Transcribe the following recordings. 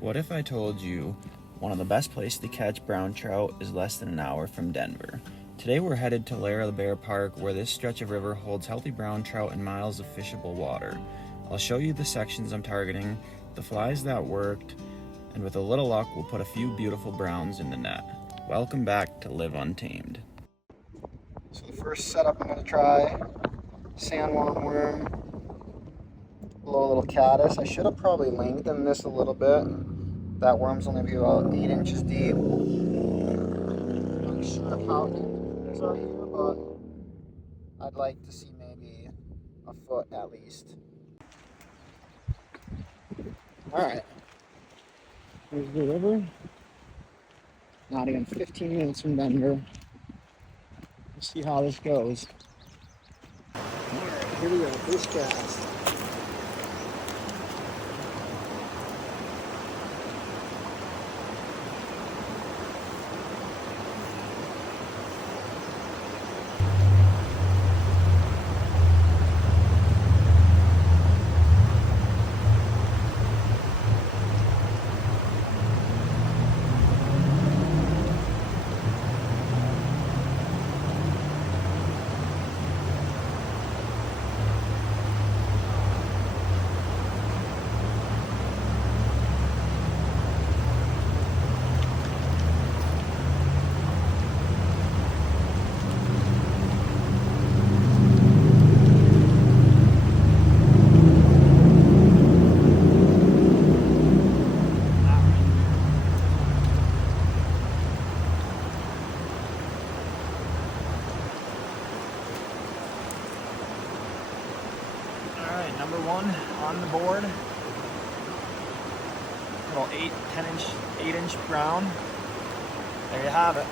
What if I told you one of the best places to catch brown trout is less than an hour from Denver? Today we're headed to Lair the Bear Park, where this stretch of river holds healthy brown trout and miles of fishable water. I'll show you the sections I'm targeting, the flies that worked, and with a little luck we'll put a few beautiful browns in the net. Welcome back to Live Untamed. So the first setup I'm going to try, sandworm worm, below a little caddis. I should have probably lengthened this a little bit. That worm's only be about 8 inches deep. Not sure how deep these are here, but I'd like to see maybe a foot at least. Alright, here's the river. Not even 15 minutes from Denver. Let's see how this goes. Alright, here we go, first cast. Alright, number one on the board. Little 8-inch brown. There you have it.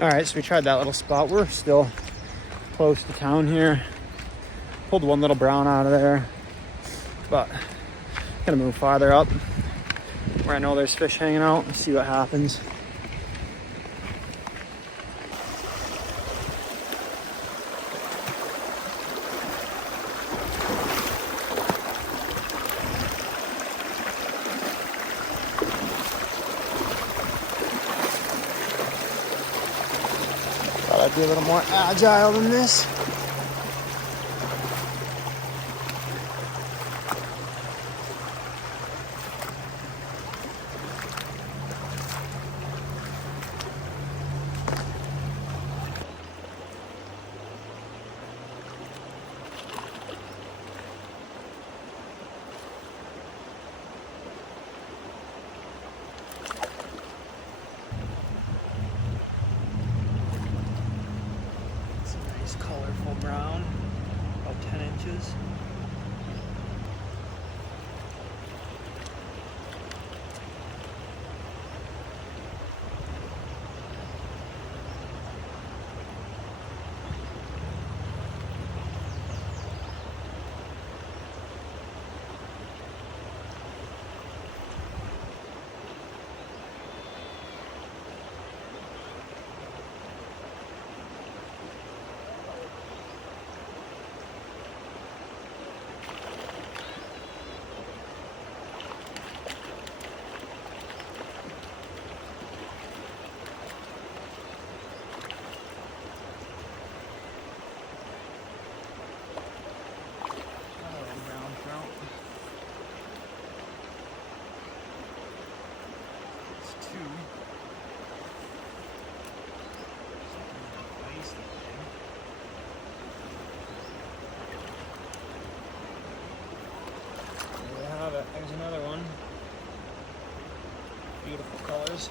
Alright, so we tried that little spot. We're still close to town here. Pulled one little brown out of there, but gonna move farther up where I know there's fish hanging out and see what happens. Thought I'd be a little more agile than this. Colorful Beautiful colors.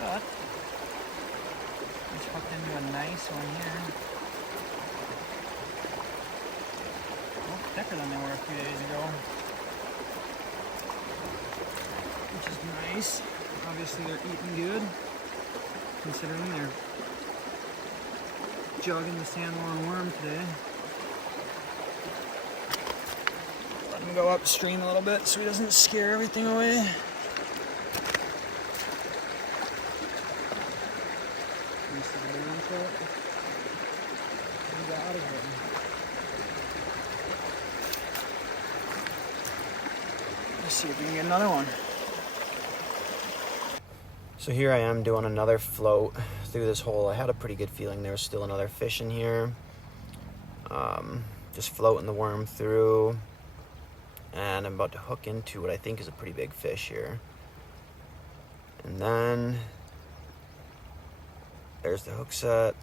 But just hooked into a nice one here. Oh, thicker than they were a few days ago, which is nice. Obviously they're eating good, considering they're jogging the sandworm worm today. Let him go upstream a little bit so he doesn't scare everything away. Let's see if we can get another one. So here I am doing another float through this hole. I had a pretty good feeling there was still another fish in here. Just floating the worm through, and I'm about to hook into what I think is a pretty big fish here. And then there's the hook set.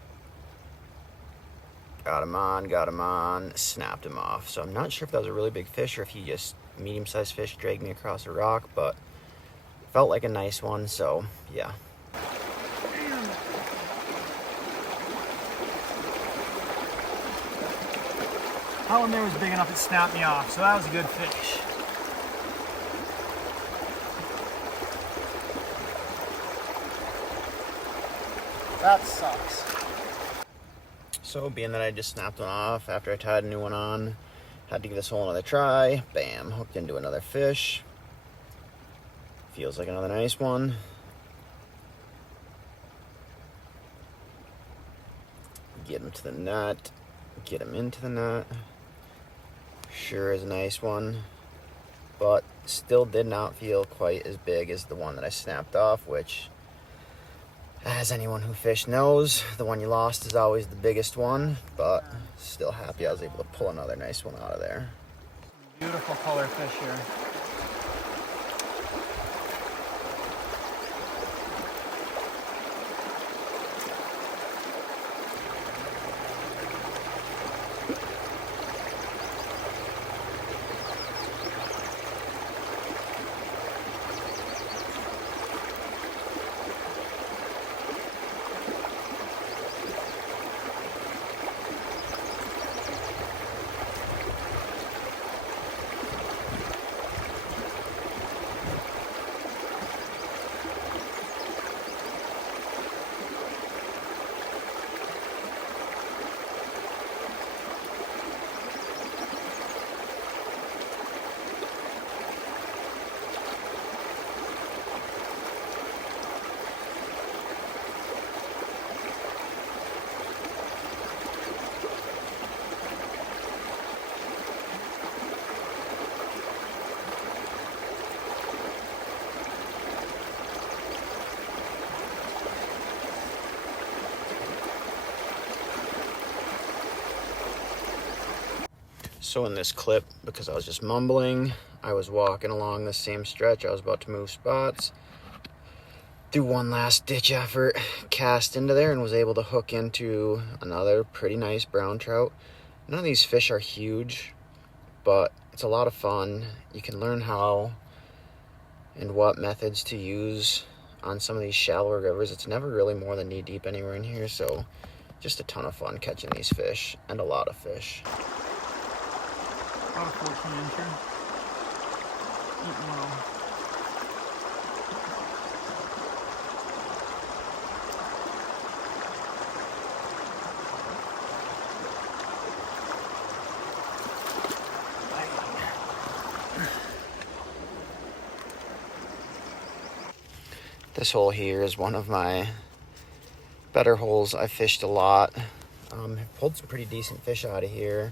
Got him on, snapped him off. So I'm not sure if that was a really big fish or if he just, medium-sized fish, dragged me across a rock, but felt like a nice one, so yeah. That one there was big enough it snapped me off, so that was a good fish. That sucks. So being that I just snapped one off after I tied a new one on, had to give this hole another try. Bam, hooked into another fish. Feels like another nice one. Get him to the net, get him into the net. Sure is a nice one, but still did not feel quite as big as the one that I snapped off, which, as anyone who fished knows, the one you lost is always the biggest one, but still happy I was able to pull another nice one out of there. Beautiful color fish here. So in this clip, because I was just mumbling, I was walking along the same stretch. I was about to move spots. Through one last ditch effort, cast into there and was able to hook into another pretty nice brown trout. None of these fish are huge, but it's a lot of fun. You can learn how and what methods to use on some of these shallower rivers. It's never really more than knee deep anywhere in here, so just a ton of fun catching these fish, and a lot of fish. About a 14-incher. Eating well. This hole here is one of my better holes. I fished a lot. Pulled some pretty decent fish out of here.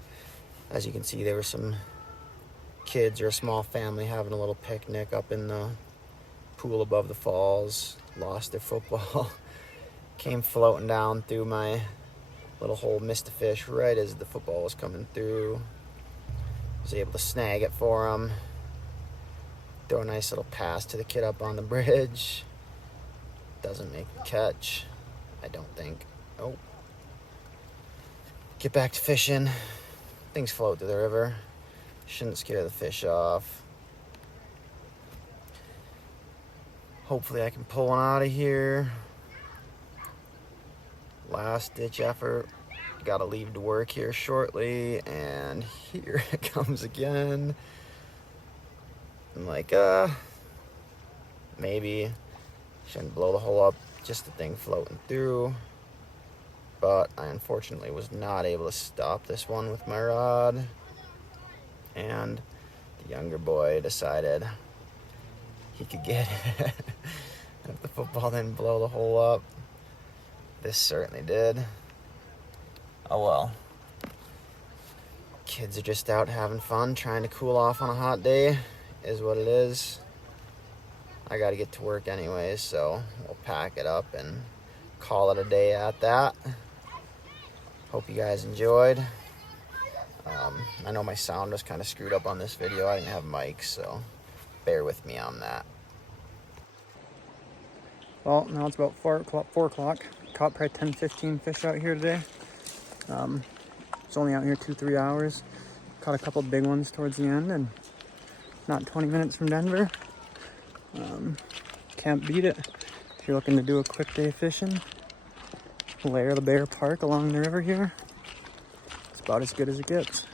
As you can see, there were some kids or a small family having a little picnic up in the pool above the falls. Lost their football. Came floating down through my little hole, missed a fish right as the football was coming through. Was able to snag it for him. Throw a nice little pass to the kid up on the bridge. Doesn't make a catch, I don't think. Oh. Get back to fishing. Things float through the river. Shouldn't scare the fish off. Hopefully I can pull one out of here. Last ditch effort. Gotta leave to work here shortly, and here it comes again. I'm like, maybe shouldn't blow the hole up, just the thing floating through. But I unfortunately was not able to stop this one with my rod. And the younger boy decided he could get it. If the football didn't blow the hole up, this certainly did. Oh well. Kids are just out having fun, trying to cool off on a hot day, is what it is. I gotta get to work anyways, so we'll pack it up and call it a day at that. Hope you guys enjoyed. I know my sound was kind of screwed up on this video. I didn't have mics, so bear with me on that. Well, now it's about 4 o'clock. Caught probably 10, 15 fish out here today. It's only out here 2-3 hours. Caught a couple big ones towards the end, and not 20 minutes from Denver. Can't beat it. If you're looking to do a quick day fishing, Lair the Bear Park along the river here. It's about as good as it gets.